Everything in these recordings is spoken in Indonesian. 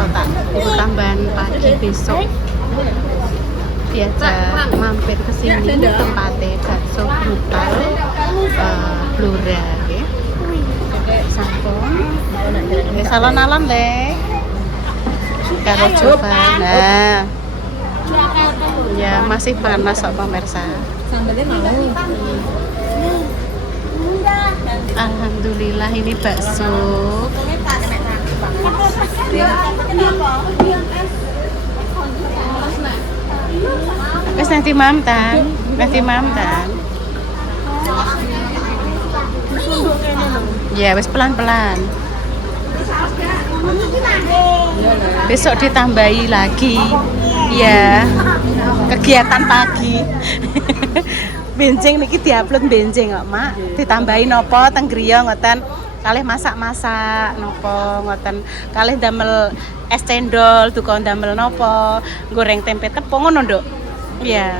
iso tak itu tambahan pagi besok diajak mampir ke sini tempatnya bakso brutal Blora ya. Sampun salon-alon deh karo coba. Nah ya masih panas kok pemirsa. Alhamdulillah ini bakso. Wes nanti mamtan. Ya wes pelan-pelan. Besok ditambahi lagi. Ya. Kegiatan pagi. Benjing niki diupload benjing kok, Mak. Ditambahi napa teng griya ngoten. Kalih masak-masak napa ngoten. Kalih damel es cendol, duka damel napa, goreng tempe tepung ngono, Nduk. Iya.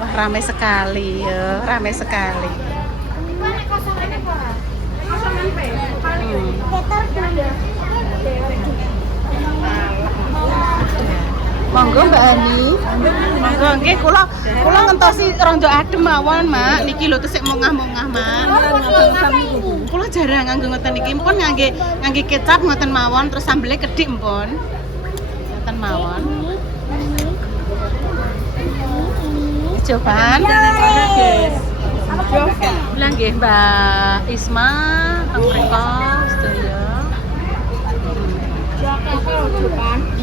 Wah, ramai sekali ya, ramai sekali. Monggo Mbak Ani. Monggo nggih kula ngentosi rondo adem mawon, Mak. Niki lho tesik mongah-mongah, Mak. Kula jarang nganggo ngoten niki. Mpun ngangge kecap ngoten mawon terus sambelnya kedhik mpun. Ngoten mawon. Cobaan. Bilang nggih Mbak Isma teng mriko sedaya.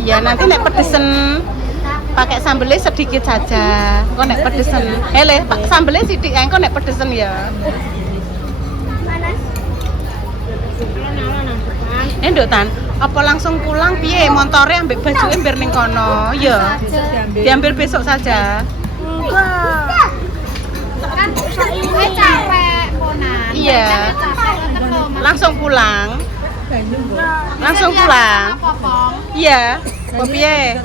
Iya, nanti nek pedesen pakai sambelnya sedikit saja. Kok nek pedesen, Pak sambelnya sithik ae kok nek pedesen ya. Nduk Tan, apa langsung pulang piye? Montore ambek bajuke mbir ning kono. Ya. Diambil besok saja. Enggak. Kan saiki capek ponan. Iya. Langsung pulang. Iya. Kok piye?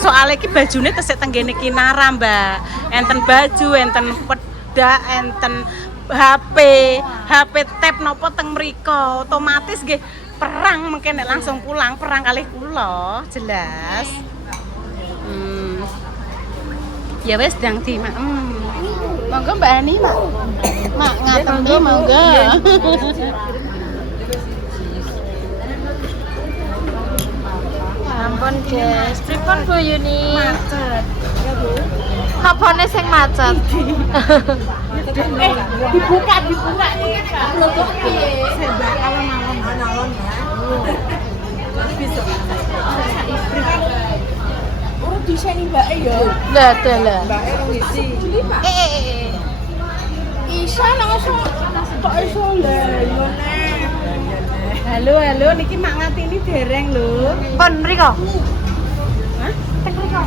Soale iki bajune tesih tenggene kinara, Mbak. Enten baju, enten pedak, enten HP tab napa teng mriko. Otomatis nggih perang mungkin nek langsung pulang perang kalih kula, jelas. Ya wis ndang di Mak. Monggo Mbak Ani, Mak. Mak ngaten nggih monggo. Ampun, guys. Pripun Bu Yuni? Macet. Ya, Bu. Apane sing macet? Dibuka nih, Kak. Lho kok piye? Sebak alon-alon ya. Bisa. Ora diseni Mbak ya. Lah, lah. Mbak ora ngisi. Isa langsung kok iso lho. Halo, niki Mak ngatini dereng lho. Pon mriko. Hah? Mriko.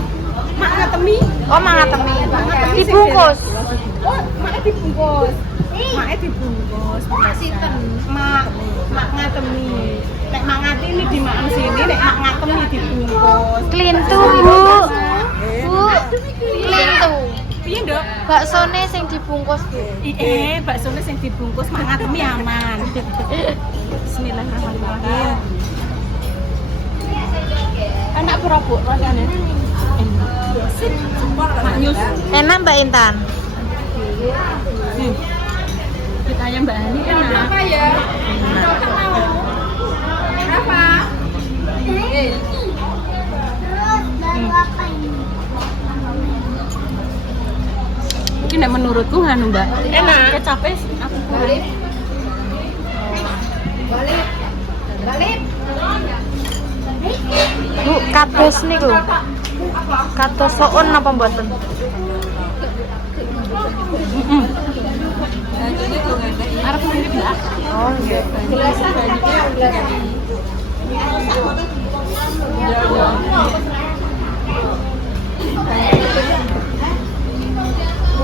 Mak ngatemi. Oh, mangatemi. Dibungkus. Oh, Mak dibungkus. Sinten? Mak ngatemi. Nek Mak ngatini di mak sini, nek Mak ngatemi dibungkus. Klintu, Bu. Bu. Klintu. Piye, Nduk? Baksone sing dibungkus, Bu. Baksone sing dibungkus Mak ngatemi aman. Bismillahirrahmanirrahim. Enak pura Bu rasane? Mak nyus. Enak Mbak Intan. Ditanya Mbak Hani enak. Berapa ya? Berapa? Ini menurutku nganu Mbak. Enak. Kecapnya aku balik. Balik. Bu, kados niku. Kados soon apa mboten? Arep ngene Mbak. Oh, nggih.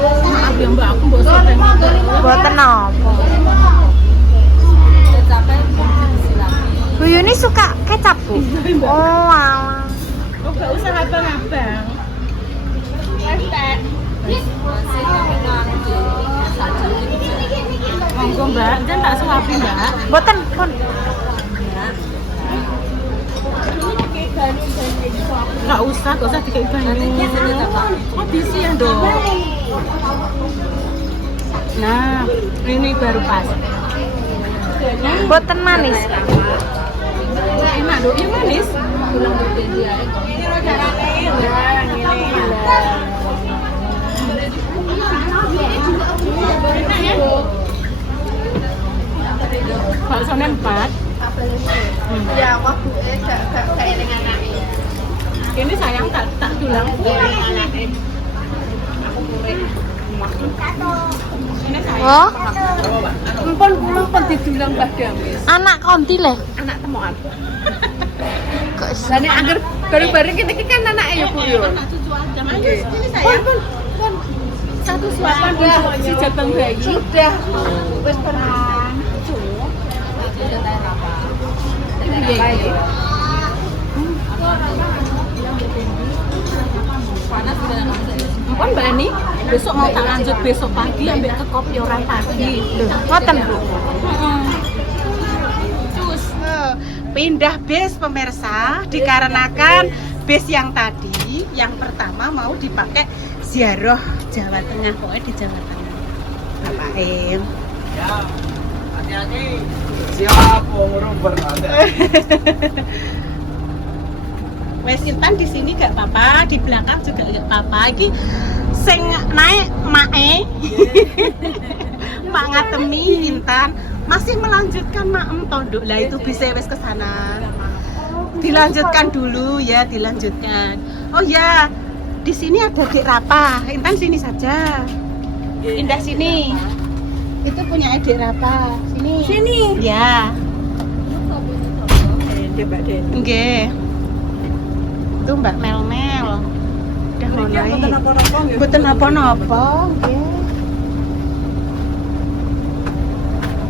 Maaf ya Mbak, aku mbok soteng. Mboten napa. Bu Yuni suka kecap, Bu? Oh, alah. Oh, gak usah abang-abang. Lepet. Monggo Mbak, jangan tak suapi Mbak. Mboten, pun. Gak usah dikai banyu. Oh, bisian dong. Nah, ini baru pas. Boten manis. Enak dong, ini manis. Enak ya? Baksonya 4. Ya, waktu gak dengan anaknya. Ini sayang tak tulang. Ini sayang. Oh, Empon kula pun didulang padang. anak konti le. Anak temuan. Kok Lah nek anger bareng-bareng kita kan anak ya Bu yo. Anak cucu aja. Ini sayang. Pun Satu suapan si jabang bayi. sudah wis pernah. Empon Mbak Ani, besok mau tak lanjut besok pagi ambil ke kopi orang pagi. ngoten Bu. Terus pindah bis pemirsa dikarenakan bis yang tadi yang pertama mau dipakai ziarah Jawa Tengah, pokoknya di Jawa Tengah. Bapak Em. Ya, hati-hati. Siap, ngurung berada. Wes Intan di sini gak apa-apa, di belakang juga gak apa-apa. Iki sing naik mae. Mak Ngatemi Intan masih melanjutkan Maem Tondok. Lah itu bisa wes ke sana. Dilanjutkan dulu ya, dilanjutkan. Oh ya, di sini ada Dek Rapa. Intan sini saja. Indah sini. Itu punya Dek Rapa. Sini. Sini. Ya. Mbak Den. Nggih. Itu Mbak Mel-Mel. Udah mulai. Napa-napa nggih. Mboten napa-napa, nggih.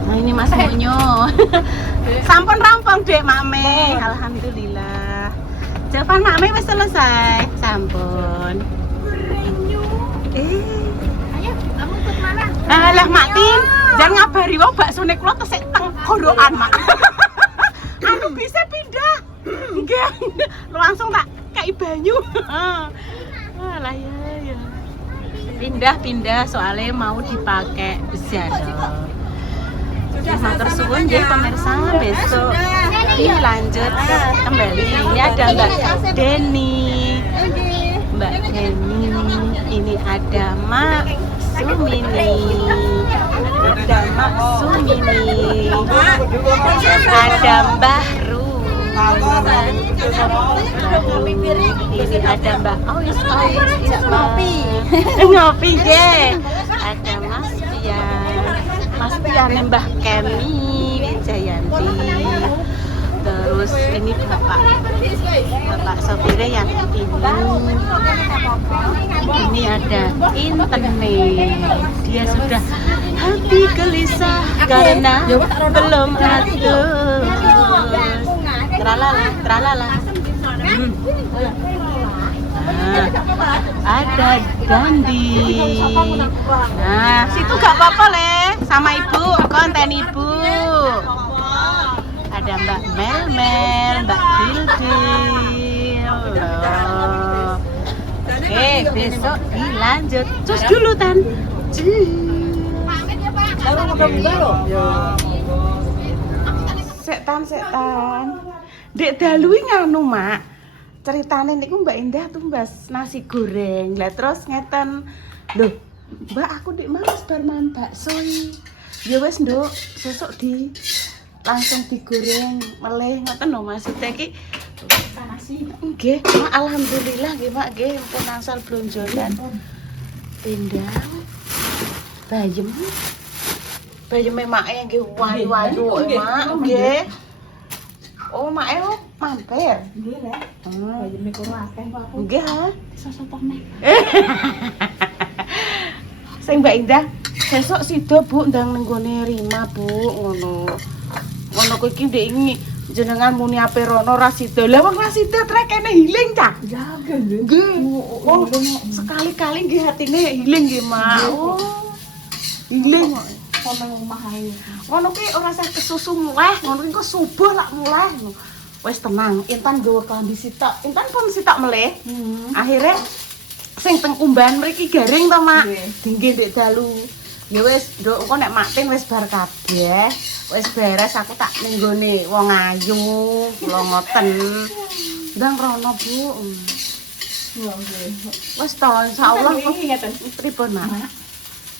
Nah, ini Mas Monyo. Sampun rampung, Dek Makme. Alhamdulillah. Jawaban Makme wis selesai. Sampun. Ayo, kamu ikut mana? Alah, Mak Tin, jangan ngabari wong baksone kula tesik teng gondokan, Mak. Anu bisa pindah. Nggih. Langsung tak kei banyu. Alah ya. Pindah soalnya mau dipakai ziarah. Matur suwun nggih pemirsa, besok ini lanjut kembali. Ini ada Mbak Deni. Mbak Deni, ini ada Mak Sumini. Ada Mak Sumini. Ada Mbah Ru. Ini ada Mbak ngopi deh. Ada Mas Pian Mbah Kemi Wijayanti. Terus ini bapak sopirnya yang ini ada Inten nih. Dia sudah hati gelisah karena belum atur. Tralala. Nah, ada Gandhi. Nah, situ gak apa-apa le, sama ibu, konten ibu. Ada Mbak Mel, Mbak Dildil. Oke, besok dilanjut. Cus dulu Tan. Setan. Dek dalui nganu Mak. Ceritane niku Mbak Indah tumbas nasi goreng. Lah terus ngeten. Loh, Mbak aku dik males bar mangan bakso. Ya wis, Nduk, sesuk langsung digoreng meleh ngoten lho maksudnya iki nasi. Nggih, Mak alhamdulillah nggih Mak nggih pun angsal blonjolan. Pindang. Bayem mak nggih wayu-wayu Mak nggih. Oh, Mak mampir. Nggih, Rek. Bayeme karo akeh kok aku. Nggih, ha. Sosotone. Sing Mbak Indah, besok sida Bu ndang nenggone Rima, Bu, ngono. Ngono kuwi iki ndek iki jenengan muni ape rono ra sida. Lah wong ra sida trek kene healing ta? Ya, nggih. Nggih. Oh, sekali-kali nggih hatine healing nggih, Mak. Oh. Healing kok. Sampe omah ae. Ngono kuwi ora usah kesusu muleh, ngono kuwi kok subuh lak muleh. Wes tenang, Intan gawa klambi sitok. Intan pun sitok meleh. Akhirnya sing teng umbahan mriki garing to, Mak. Dinggih ndek dalu. Ya wis, nduk engko nek Maktin wis bar kabeh, wis beres aku tak ning nggone wong ayu, kula ngoten. Ndang rono, Bu. Wis to, insyaallah pripun, Mak?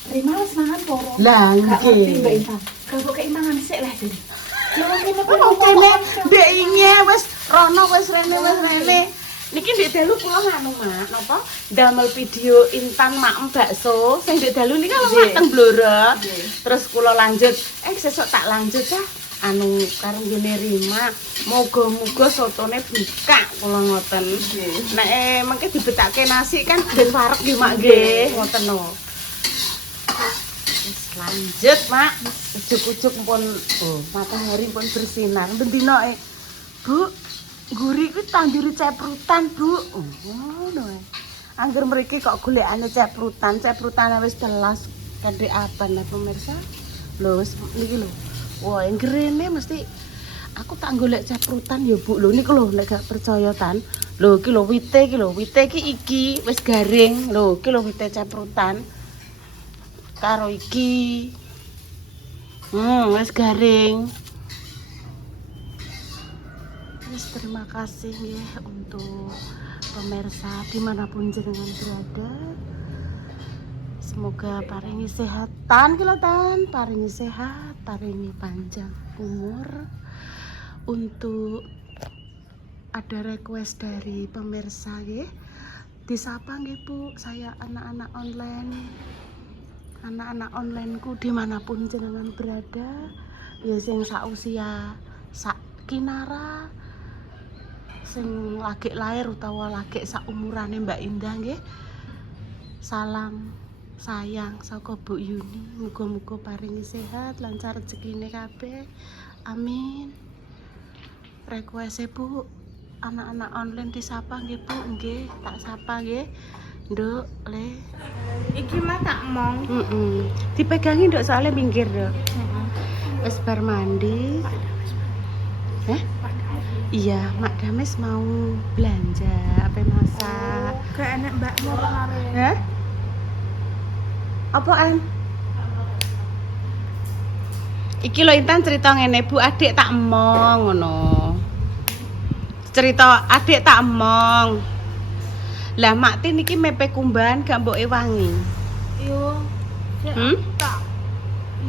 Terima wis mangan poro. Lah Gak ngerti Mbak nggih. Intan. Kalau kayak mangan sik lah jadi. Oh, kene ndek inge wis rono wis rene. Niki ndek dalu kula nganu, Mak, napa? Damel video Intan mak bakso sing ndek dalu niki lho Mak teng Blora. Terus kula lanjut, sesuk tak lanjut ya. Anu karo ngene Rima, muga-muga sotone buka kula ngoten. Nek mengke dibetake nasi kan ben wareg nggih Mak nggih, ngoten lho. Wis lanjut, Mak. Ujuk-ujuk pun matahari pun bersinar. Bendino Bu, guri kuwi tandur ceprutan, Bu. Ngono ae. Angger mriki kok golekane ceprutane wis telas kadhe apa nah pemirsa. Lho wis niki lho. Wah, yang grene mesti aku tak golek ceprutan ya, Bu. Lho niku lho nek gak percaya tan. Lho iki lho wite iki wis garing. Lho iki lho wite ceprutan. Karo iki wis garing. Wis terima kasih ya untuk pemirsa dimanapun jenengan berada. Semoga paringi sehatan kilatan, paringi sehat, paringi panjang umur. Untuk ada request dari pemirsa ya, disapa nggih Bu, saya anak-anak onlineku dimanapun jenengan berada ya, sing sausia sak kinara, sing lagi lahir utawa lagi saumurane Mbak Indah nggih. Salam sayang saka Bu Yuni, muga-muga paringi sehat, lancar rezekine kabeh. Amin. Request Bu, anak-anak online disapa nggih Bu, nggih tak sapa nggih. Nduk, Le. Iki mah tak mong. Dipegangi nduk soalnya minggir nduk. Wis bar mandi. Iya, Mak Dames mau belanja apa masak. Gak enak mbakmu kemarin. Hah? Apaan? Iki lho Intan cerita ngene, Bu, adik tak emong ngono. Cerita adik tak emong. Lah Maktin iki mepe kumbahan gak mboke wangi. Yo. Hmm? Tak.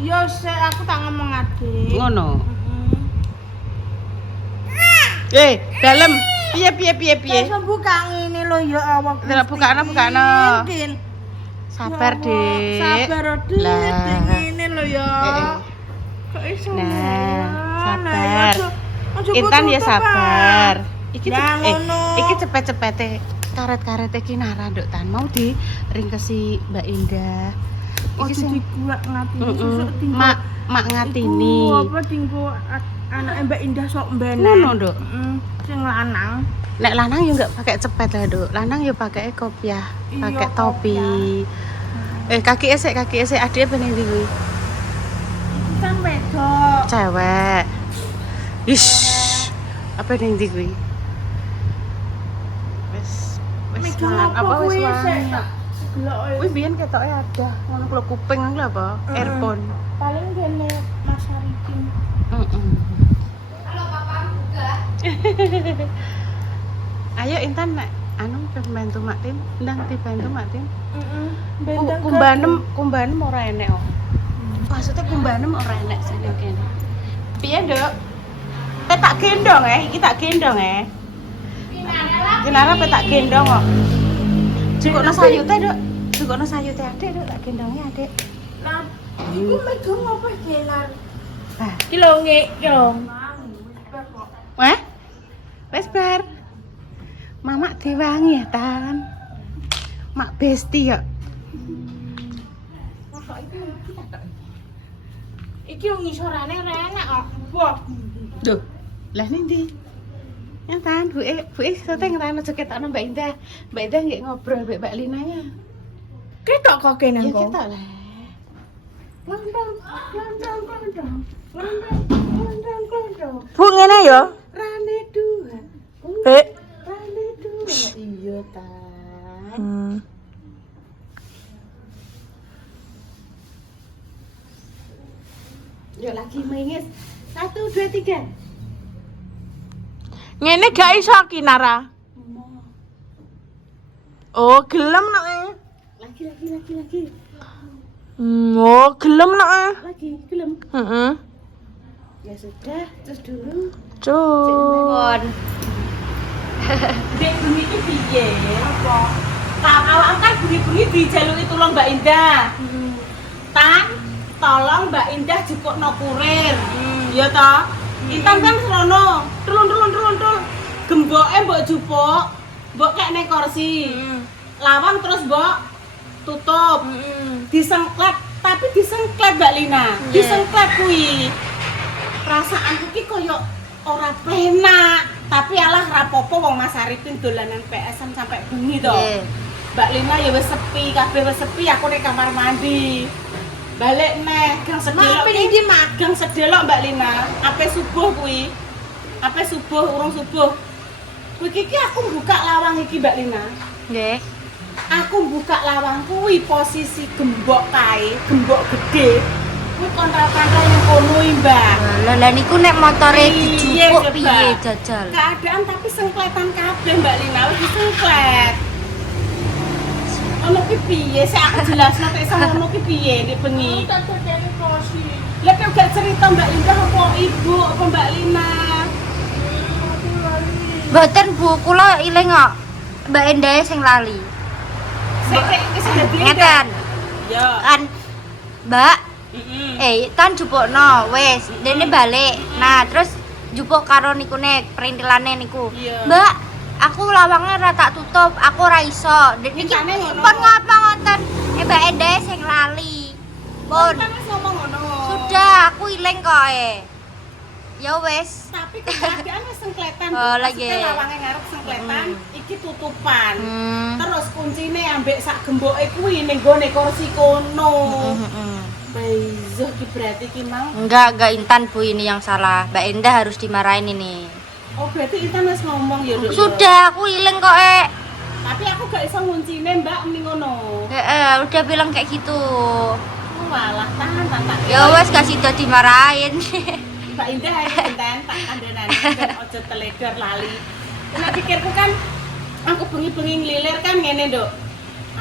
Yo, aku tak ngomong adik. Ngono. Dalem. Piye? Wis buka ngene lho ya Allah. Delok bukakno. Mungkin. Sabar, Dik. Sabar, Dik. Lah. Ngene lho ya. Kok iso. Nah, sabar. Intan ya sabar. Iki iki cepet-cepete karet-karete ki nara nduk tan mau di ringkesi Mbak Indah. Iki sing digulak ngatini sesuk Mak ngatini. Iku apa dinggo anake Mbak Indah sok mbene. Ngono, Nduk. Sing lanang. Nek lanang yo enggak pakai cepet lah, Nduk. Lanang yo pakai kopiah, pakai topi. Kaki esek adike pengen ndi kuwi? Iki kan wedok. Cewek. Ish. Apa ning ndi kuwi? Wis mangan apa wis wangi. Wis biyen ketoke ada ngono klo kuping lho apa? Earphone. Paling gene Mas Arifin. Halo Papa juga. Ayo Intan nek anu pengen bantu Maktin, ndang dibantu Maktin. Benteng Kumbanem ora enek kok. Maksudnya kumbanem ora enek sing kene. Piye, Nduk? Tak gendong iki tak gendong Kinara pe tak gendong kok. Jukukno sayute, Nduk. Jukukno sayute Adik, Nduk, tak gendongi Adik. Lah, iku megang apa gelar? Ah, Ki lho ngek, ki lho. wah. Wes bar. Mamak diwangi ya, Tan. Mak besti ya. Iki yo ngisorane enak kok. Wah. Duh, lah ning ndi? Ya Tan, buke seteng Tan aja ketokno Mbak Indah. Mbak Indah nggih ngobrol mbek Mbak Lina ya. Ketok kok kene Ya kok. ketok lah. Landang. Bu ngene ya. Rane du Rame tuh. Iya tan. Yuk lagi main 1, 2, 3. Ngene gak iso Kinara. Oh, gelem nak. Lagi. Oh, gelem nak. Lagi gelem. Heeh. Ya sudah, terus dulu. Cun. Dek bengi iki piye? Apa? Awak kan bengi-bengi dijaluki tulung Mbak Indah. Tan, tolong Mbak Indah jukukno kurir. Ya toh? Intan kan serono. Trun. Gemboke mbok jupuk, mbok kek ning kursi. Lawang terus mbok tutup. Disengklet, tapi disengklet Mbak Lina. Disengklet kuwi. Perasaanku ki koyo ora penak, tapi alah rapopo wong Mas Arifin dolanan PS-an sampai bengi to. Mbak Lina ya wis sepi, kabeh wis sepi, aku ning kamar mandi. Balik neh, gang sedelok iki magang sedelok Mbak Lina. Ape subuh kuwi. Ape subuh, urung subuh. Kuwi iki aku buka lawang iki Mbak Lina. Nggih. Aku buka lawang kuwi posisi gembok kae, gembok gede. Kuwi kontrol-kontrol yang kono Mbak. Lah niku nek motore Piye, dijupuk coba? piye jajal? Keadaan tapi sengkletan kabeh Mbak Lina, wis disengklet. Ono ki piye? Sik aku jelasno tek ngono ki piye nek bengi. Lah kok gak cerita Mbak Indah apa Ibu apa Mbak Lina? Mboten Bu, kula iling kok. Mbak Endah sing lali. Sik wis dadi Ngeten. Ya. Kan Mbak, Heeh. kan jupukno wis, dene balik. Nah, terus jupuk karo niku nek perintilane niku. Iya. Mbak, aku lawangnya ora tak tutup, aku ora iso. Niki Intane ngono. pun ngapa ngoten? Mbak Endah sing lali. Pun Kan wis ngomong ngono. sudah aku iling kok Ya wis. Tapi keadaan wis sengkletan. Oh, lagi. Maksudnya lawangnya ngarep sengkletan, iki tutupan. Hmm. Terus kuncine ambek sak gemboke kuwi ning gone kursi kono. Baizo ki berarti ki mang. Enggak Intan Bu ini yang salah. Mbak Endah harus dimarahin ini. Oh, berarti Intan wis ngomong ya, Dok. Sudah, aku iling kok Tapi aku gak iso nguncine, Mbak, mending ngono. udah bilang kayak gitu. Oh, walah, tahan. Ya wes kasih do dimarahin. Mbak Indah ayo Intan, tak kandhanan ben ojo teledor lali. Nek pikirku kan aku bengi-bengi nglilir kan ngene, Dok.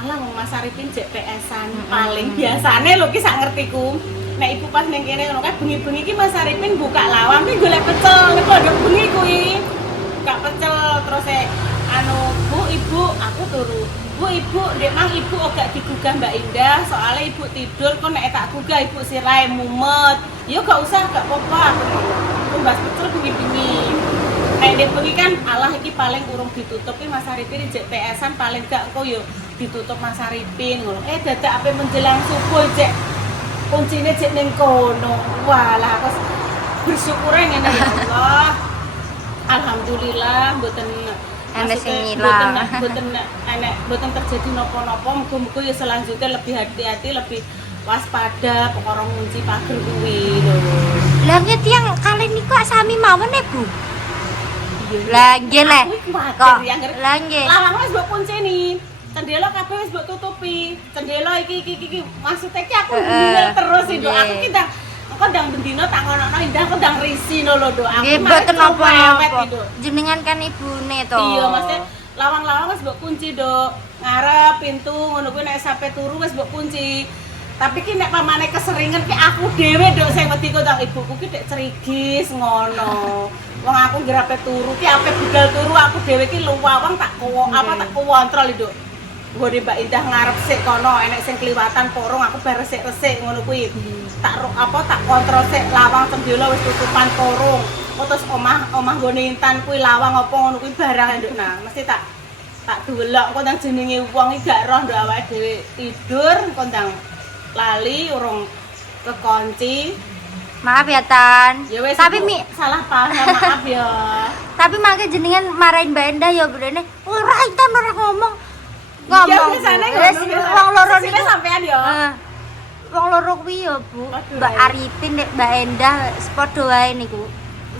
Alah wong Mas Arifin jek PS-an paling biasane lho ki sak ngertiku. Nek ibu pas ning kene ngono kan bengi-bengi ki Mas Arifin buka lawang ki golek pecel, nek ndok bengi kuwi. Buka pecel terus Bu, Ibu, aku turu. Bu, Ibu, ndek mang Ibu gak digugah Mbak Indah, soalnya Ibu tidur kok nek tak gugah Ibu sirai mumet. Ya gak usah, gak apa-apa. Aku mbas pecel bengi-bengi. Nek ndek bengi kan alah iki paling urung ditutup ki Mas Arifin jek PS-an paling gak engko yo ditutup Mas Arifin ngono. Dadak ape menjelang subuh jek kuncine jek ning kono. Walah aku bersyukur ngene ya Allah. Alhamdulillah mboten Enek sing ngilang. Mboten terjadi napa-napa. Muga-muga ya selanjutnya lebih hati-hati, lebih waspada perkara ngunci pager kuwi lho. Lah nggih tiyang kali niku sami mawon Bu. Lah nggih le. Kok lah nggih. Lawang wis mbok kunceni. Cendela kabeh wis mbok tutupi. Cendela iki maksudnya ki aku ngene terus itu. Aku ki ndang bendino tak ngono Indah aku ndang risi lho Dok. Aku Nggih mboten napa-napa. Dok. Jenengan kan ibune to. Iya, maksudnya lawang-lawang wis mbok kunci, Dok. Ngarep pintu ngono kuwi nek sampe turu wis mbok kunci. Tapi ki nek pamane keseringan ki aku dhewe, Dok, sing wedi kok ibuku ki dek cerigis ngono. Wong aku ngerape turu ki ape budal turu aku dhewe ki luwawang tak kontrol, Dok. Nggone Mbak Indah ngarep sik kono enek sing kliwatan porong aku beres sik resik ngono kuwi. Tak kontrol sik lawang cendela wis tutupan porong. Terus omah nggone Intan kuwi lawang apa ngono kuwi barang nduk nang. Mesti tak delok kok nang jenenge wong iki gak roh nduk awake dhewe tidur kok ndang lali urung kekunci. Maaf ya Tan. Ya wis, Tapi Ibu, salah paham maaf ya. Tapi mangke jenengan marahin Mbak Endah ya brene. Ora Intan ora ngomong. Ya biasane ngono. Wong loro niku sampean ya. Wong loro kuwi ya Bu. Waduh, Mbak ae. Arifin nek Mbak Endah padha wae niku.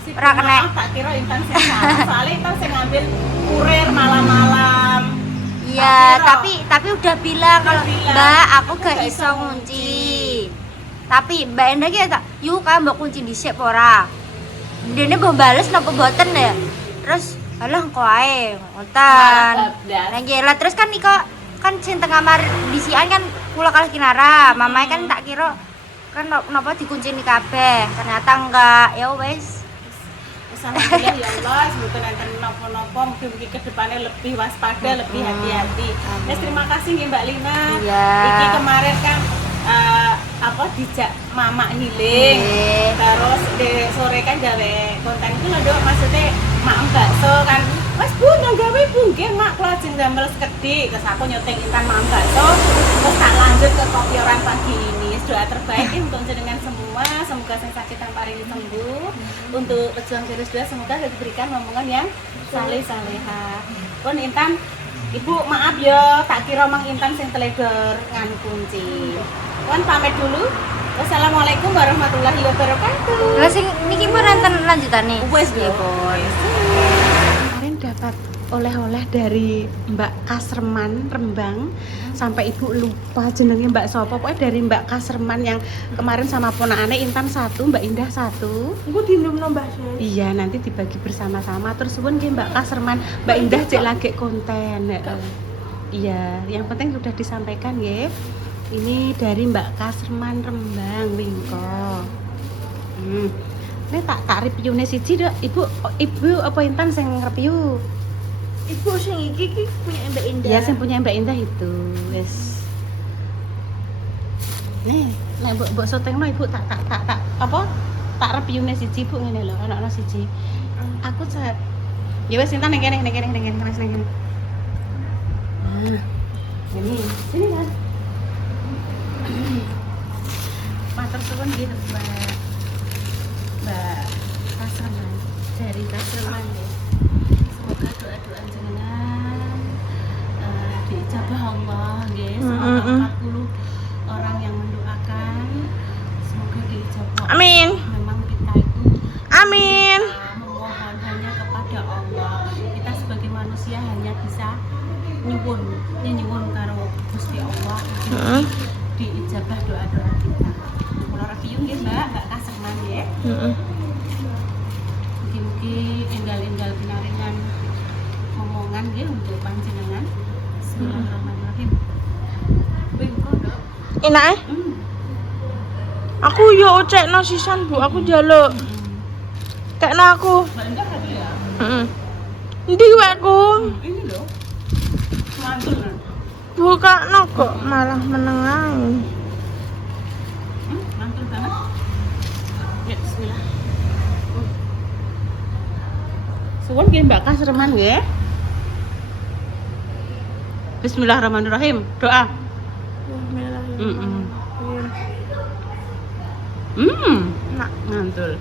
Sip, Ora kena. maaf, tak kira Intan sing salah, soalnya Intan sing ngambil kurir malam-malam. Iya, Tak kira. tapi udah bilang Udah kalau bilang. Mbak, aku Aku gak gak iso iso ngunci. Tapi Mbak Endah ki tak, "Yuk, kamu mbok kunci dhisik apa ora?" Dene mbok bales napa boten ya? Terus, "Alah kok ae, ngoten." Malah bablas. Lah nggih lah terus kan iko kan sing teng kamar disian kan kula kalih kinara. Mamae kan tak kira kan napa dikunci ni kabeh. Ternyata enggak. Ya wis. Alhamdulillah ya Allah, semoga nanti nopo-nopo mungkin ke depannya lebih waspada, lebih hati-hati. Nes terima kasih nih Mbak Lina. Iya. Iki kemarin kan dijak mama healing. Nggih. Terus di sore kan gawe konten itu lho Dok, maksudnya mak bakso kan. Mas Bu, nang gawe Bu nggih mak kula ajeng damel sekedhik. Terus aku nyuting Intan mak bakso. Terus tak lanjut ke kopi orang pagi ini. Doa terbaik untuk jenengan semua, semoga yang sakit tanpa ini sembuh. Untuk pejuang virus 2 semoga diberikan momongan yang saleh-saleha. Pun Intan, Ibu maaf ya, tak kira Mang Intan sing teledor ngan kunci. Pun pamit dulu. Wassalamualaikum warahmatullahi wabarakatuh. Lah sing niki pun nonton lanjutane. Wes Nggih, Dok. Pun. Kemarin dapat oleh-oleh dari Mbak Kasreman Rembang, sampai ibu lupa jenenge Mbak Sopo, pokoknya dari Mbak Kasreman yang kemarin sama ponakane Intan 1, Mbak Indah 1. Iku diminumno Mbak Sus. Iya, nanti dibagi bersama-sama. Terus pun ke Mbak Kasreman, Mbak Indah cek lagi konten. Iya, yang penting sudah disampaikan ya. Ini dari Mbak Kasreman Rembang Wingko. Ini tak review nih siji Dok. Ibu apa Intan sing review? Ibu sing iki punya Mbak Indah. Iya, yang punya Mbak Indah itu. Wes. Nih, nek mbok syutingno Ibu tak apa? Tak reviewne siji Bu ngene lho, ana siji. Aku sak ya wes Intan ning kene wes ning kene. Nah, ini sini kan. Matur suwun nggih Mbak Kasreman dari Kasreman ya. Semoga doa-doa jenengan diijabah Allah nggih. Selama 40 orang yang mendoakan semoga diijabah. Amin. Memang kita itu Amin. memohon hanya kepada Allah. Kita sebagai manusia hanya bisa nyuwun karo Gusti Allah. Diijabah doa-doa kita. Kula review nggih Mbak Kasreman nggih. Mugi-mugi enggal-enggal pinaringan omongan nggih untuk panjenengan. Bismillahirrahmanirrahim. Bengko Dok. Enak Aku yo cekno sisan Bu, aku njaluk. Kekno aku. Mbak Indah ada ya? Endi wekku? Ini loh. Mantul kan? Bukakno kok malah meneng ae. Mantul banget. Ya, bismillah. Suwun nggih Mbak Kasreman nggih. Bismillahirrahmanirrahim. Doa. Bismillahirrahmanirrahim. Nak mantul.